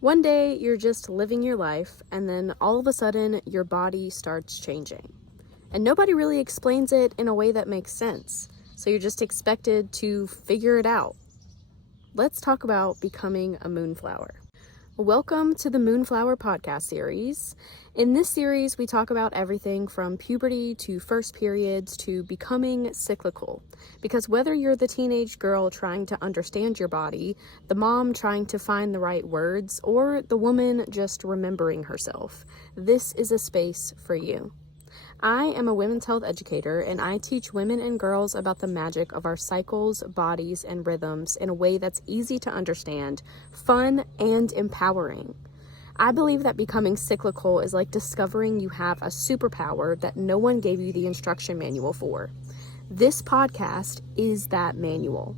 One day you're just living your life, and then all of a sudden your body starts changing. And nobody really explains it in a way that makes sense. So you're just expected to figure it out. Let's talk about becoming a moonflower. Welcome to the Moonflower podcast series. In this series, we talk about everything from puberty to first periods to becoming cyclical. Because whether you're the teenage girl trying to understand your body, the mom trying to find the right words, or the woman just remembering herself, this is a space for you. I am a women's health educator, and I teach women and girls about the magic of our cycles, bodies, and rhythms in a way that's easy to understand, fun, and empowering. I believe that becoming cyclical is like discovering you have a superpower that no one gave you the instruction manual for. This podcast is that manual.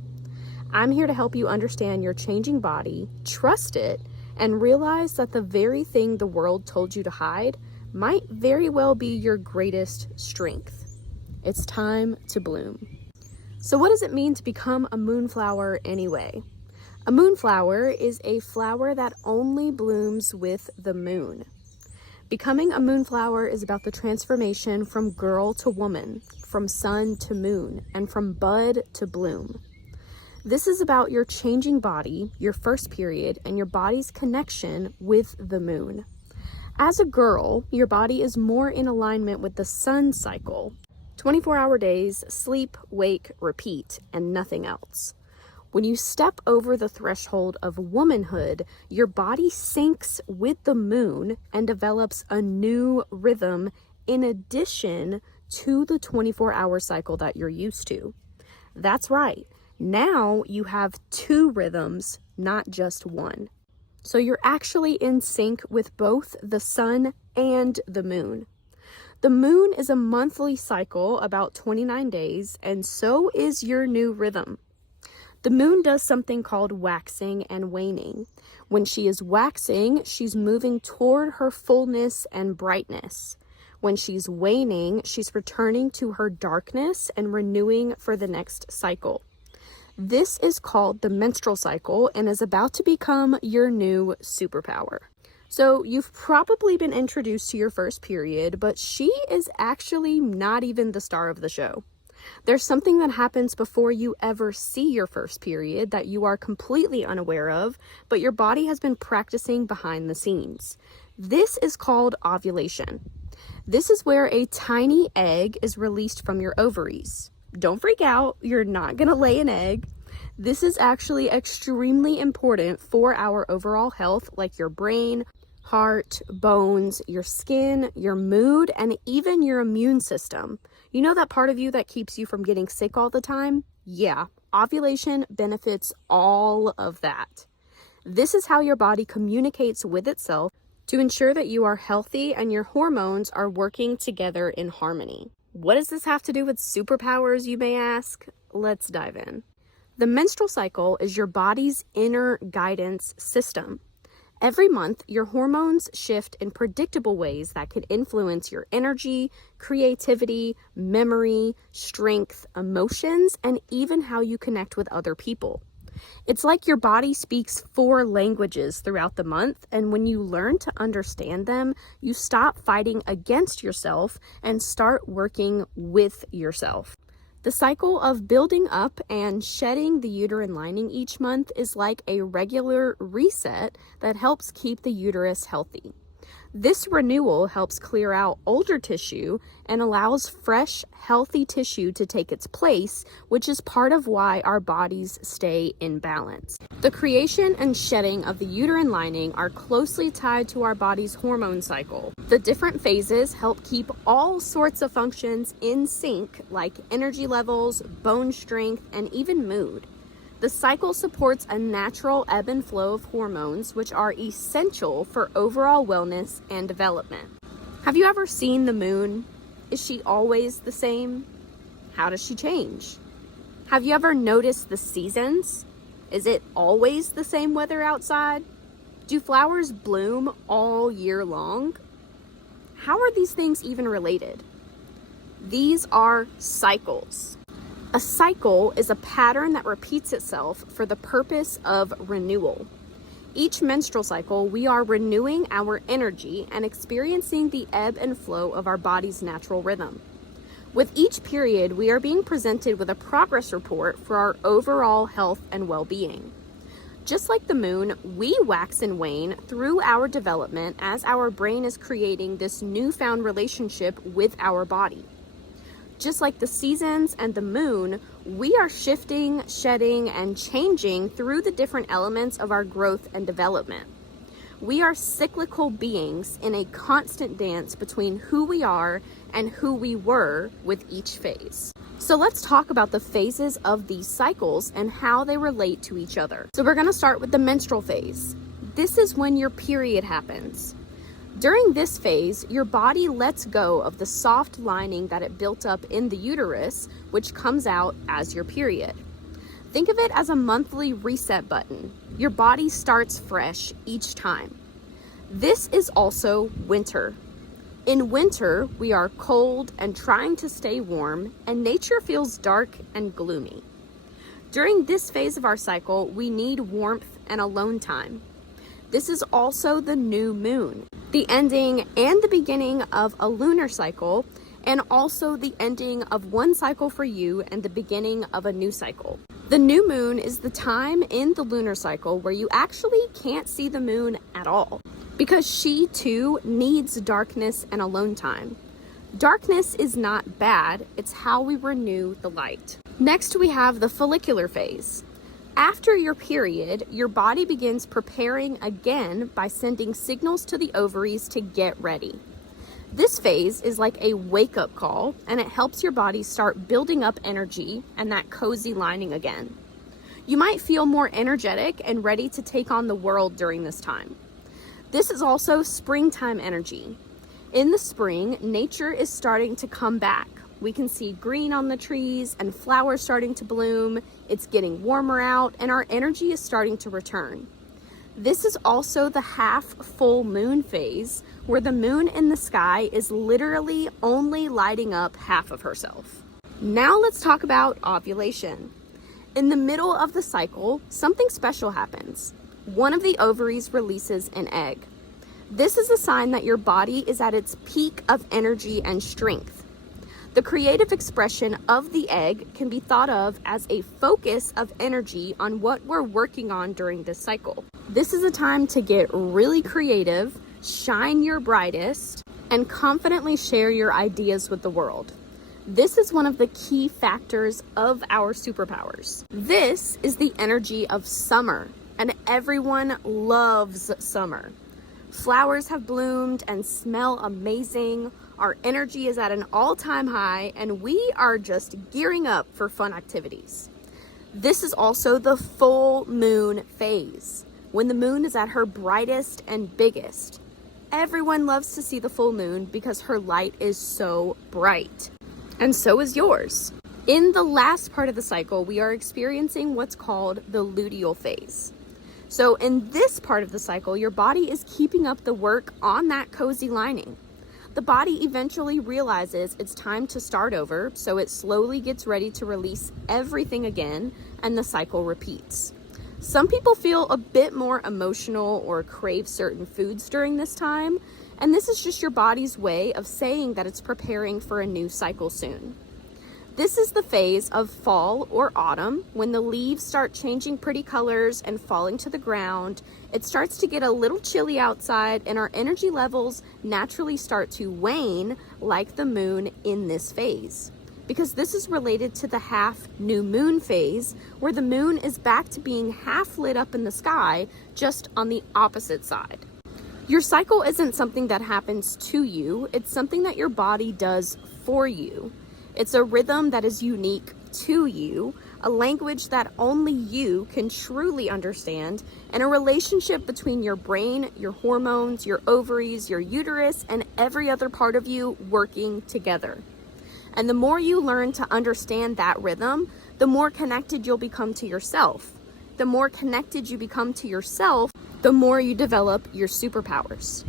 I'm here to help you understand your changing body, trust it, and realize that the very thing the world told you to hide might very well be your greatest strength. It's time to bloom. So what does it mean to become a moonflower anyway? A moonflower is a flower that only blooms with the moon. Becoming a moonflower is about the transformation from girl to woman, from sun to moon, and from bud to bloom. This is about your changing body, your first period, and your body's connection with the moon. As a girl, your body is more in alignment with the sun cycle. 24-hour days, sleep, wake, repeat, and nothing else. When you step over the threshold of womanhood, your body syncs with the moon and develops a new rhythm in addition to the 24-hour cycle that you're used to. That's right. Now you have two rhythms, not just one. So you're actually in sync with both the sun and the moon. The moon is a monthly cycle, about 29 days, and so is your new rhythm. The moon does something called waxing and waning. When she is waxing, she's moving toward her fullness and brightness. When she's waning, she's returning to her darkness and renewing for the next cycle. This is called the menstrual cycle and is about to become your new superpower. So you've probably been introduced to your first period, but she is actually not even the star of the show. There's something that happens before you ever see your first period that you are completely unaware of, but your body has been practicing behind the scenes. This is called ovulation. This is where a tiny egg is released from your ovaries. Don't freak out, you're not gonna lay an egg. This is actually extremely important for our overall health, like your brain, heart, bones, your skin, your mood, and even your immune system. You know that part of you that keeps you from getting sick all the time? Yeah, ovulation benefits all of that. This is how your body communicates with itself to ensure that you are healthy and your hormones are working together in harmony. What does this have to do with superpowers, you may ask? Let's dive in. The menstrual cycle is your body's inner guidance system. Every month, your hormones shift in predictable ways that can influence your energy, creativity, memory, strength, emotions, and even how you connect with other people. It's like your body speaks 4 languages throughout the month, and when you learn to understand them, you stop fighting against yourself and start working with yourself. The cycle of building up and shedding the uterine lining each month is like a regular reset that helps keep the uterus healthy. This renewal helps clear out older tissue and allows fresh, healthy tissue to take its place, which is part of why our bodies stay in balance. The creation and shedding of the uterine lining are closely tied to our body's hormone cycle. The different phases help keep all sorts of functions in sync, like energy levels, bone strength, and even mood. The cycle supports a natural ebb and flow of hormones, which are essential for overall wellness and development. Have you ever seen the moon? Is she always the same? How does she change? Have you ever noticed the seasons? Is it always the same weather outside? Do flowers bloom all year long? How are these things even related? These are cycles. A cycle is a pattern that repeats itself for the purpose of renewal. each menstrual cycle, we are renewing our energy and experiencing the ebb and flow of our body's natural rhythm. With each period, we are being presented with a progress report for our overall health and well-being. Just like the moon, we wax and wane through our development as our brain is creating this newfound relationship with our body. Just like the seasons and the moon, we are shifting, shedding, and changing through the different elements of our growth and development. We are cyclical beings in a constant dance between who we are and who we were with each phase. So let's talk about the phases of these cycles and how they relate to each other. So we're going to start with the menstrual phase. This is when your period happens. During this phase, your body lets go of the soft lining that it built up in the uterus, which comes out as your period. Think of it as a monthly reset button. Your body starts fresh each time. This is also winter. In winter, we are cold and trying to stay warm, and nature feels dark and gloomy. During this phase of our cycle, we need warmth and alone time. This is also the new moon, the ending and the beginning of a lunar cycle, and also the ending of one cycle for you and the beginning of a new cycle. The new moon is the time in the lunar cycle where you actually can't see the moon at all, because she too needs darkness and alone time. Darkness is not bad, it's how we renew the light. Next, we have the follicular phase. After your period, your body begins preparing again by sending signals to the ovaries to get ready. This phase is like a wake-up call, and it helps your body start building up energy and that cozy lining again. You might feel more energetic and ready to take on the world during this time. This is also springtime energy. In the spring, nature is starting to come back. We can see green on the trees and flowers starting to bloom. It's getting warmer out and our energy is starting to return. This is also the half full moon phase, where the moon in the sky is literally only lighting up half of herself. Now let's talk about ovulation. In the middle of the cycle, something special happens. One of the ovaries releases an egg. This is a sign that your body is at its peak of energy and strength. The creative expression of the egg can be thought of as a focus of energy on what we're working on during this cycle. This is a time to get really creative, shine your brightest, and confidently share your ideas with the world. This is one of the key factors of our superpowers. This is the energy of summer, and everyone loves summer. Flowers have bloomed and smell amazing. Our energy is at an all-time high, and we are just gearing up for fun activities. This is also the full moon phase, when the moon is at her brightest and biggest. Everyone loves to see the full moon because her light is so bright, and so is yours. In the last part of the cycle, we are experiencing what's called the luteal phase. So in this part of the cycle, your body is keeping up the work on that cozy lining. The body eventually realizes it's time to start over, so it slowly gets ready to release everything again, and the cycle repeats. Some people feel a bit more emotional or crave certain foods during this time, and this is just your body's way of saying that it's preparing for a new cycle soon. This is the phase of fall or autumn, when the leaves start changing pretty colors and falling to the ground. It starts to get a little chilly outside, and our energy levels naturally start to wane like the moon in this phase. Because this is related to the half new moon phase, where the moon is back to being half lit up in the sky, just on the opposite side. Your cycle isn't something that happens to you, it's something that your body does for you. It's a rhythm that is unique to you, a language that only you can truly understand, and a relationship between your brain, your hormones, your ovaries, your uterus, and every other part of you working together. And the more you learn to understand that rhythm, the more connected you'll become to yourself. The more connected you become to yourself, the more you develop your superpowers.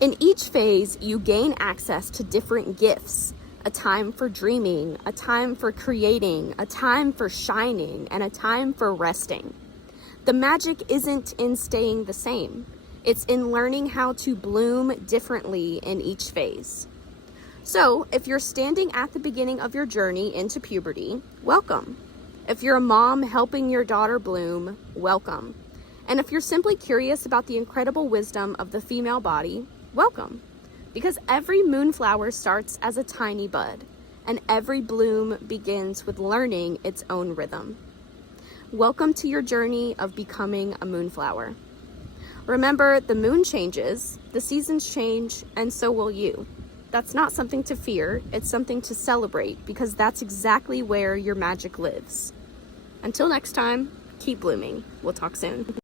In each phase, you gain access to different gifts. A time for dreaming, a time for creating, a time for shining, and a time for resting. The magic isn't in staying the same. It's in learning how to bloom differently in each phase. So, if you're standing at the beginning of your journey into puberty, welcome. If you're a mom helping your daughter bloom, welcome. And if you're simply curious about the incredible wisdom of the female body, welcome. Because every moonflower starts as a tiny bud, and every bloom begins with learning its own rhythm. Welcome to your journey of becoming a moonflower. Remember, the moon changes, the seasons change, and so will you. That's not something to fear, it's something to celebrate, because that's exactly where your magic lives. Until next time, keep blooming. We'll talk soon.